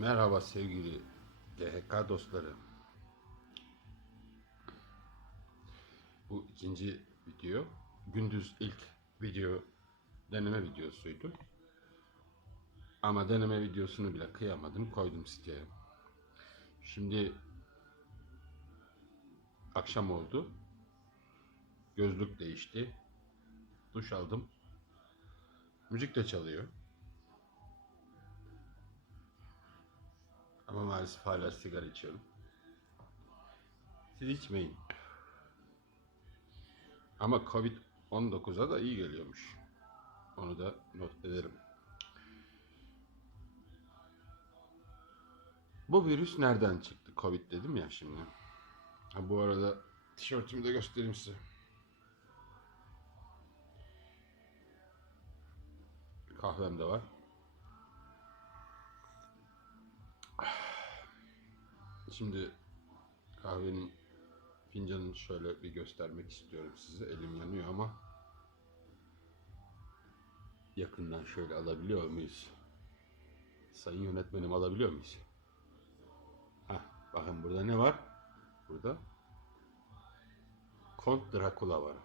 Merhaba sevgili DHK dostları. Bu ikinci video. Gündüz ilk video deneme videosuydu. Ama deneme videosunu bile kıyamadım koydum siteye. Şimdi akşam oldu. Gözlük değişti. Duş aldım. Müzik de çalıyor. Ama maalesef hala sigara içiyorum. Siz içmeyin. Ama Covid-19'a da iyi geliyormuş. Onu da not edelim. Bu virüs nereden çıktı? Covid dedim ya şimdi. Ha, bu arada tişörtümü de göstereyim size. Kahvem de var. Şimdi kahvenin fincanını şöyle bir göstermek istiyorum size. Elim yanıyor ama yakından şöyle alabiliyor muyuz? Sayın yönetmenim alabiliyor muyuz? Heh, bakın burada ne var? Burada Kont Dracula var.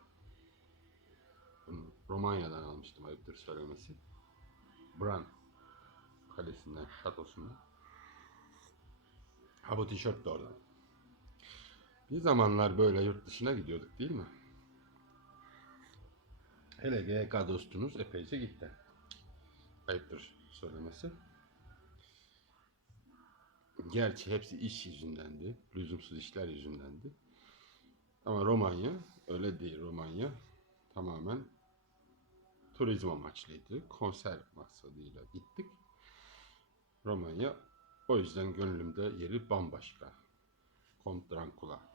Bunu Romanya'dan almıştım ayıptır söylemesi. Bran kalesinden, şatosundan. Ha bu tişört de oradan. Bir zamanlar böyle yurt dışına gidiyorduk değil mi? Hele GK dostunuz epeyce gitti. Ayıptır söylemesi. Gerçi hepsi iş yüzündendi. Lüzumsuz işler yüzündendi. Ama Romanya öyle değil. Romanya tamamen turizm amaçlıydı. Konser maksadıyla gittik. Romanya o yüzden gönlümde yeri bambaşka. Kont Dracula.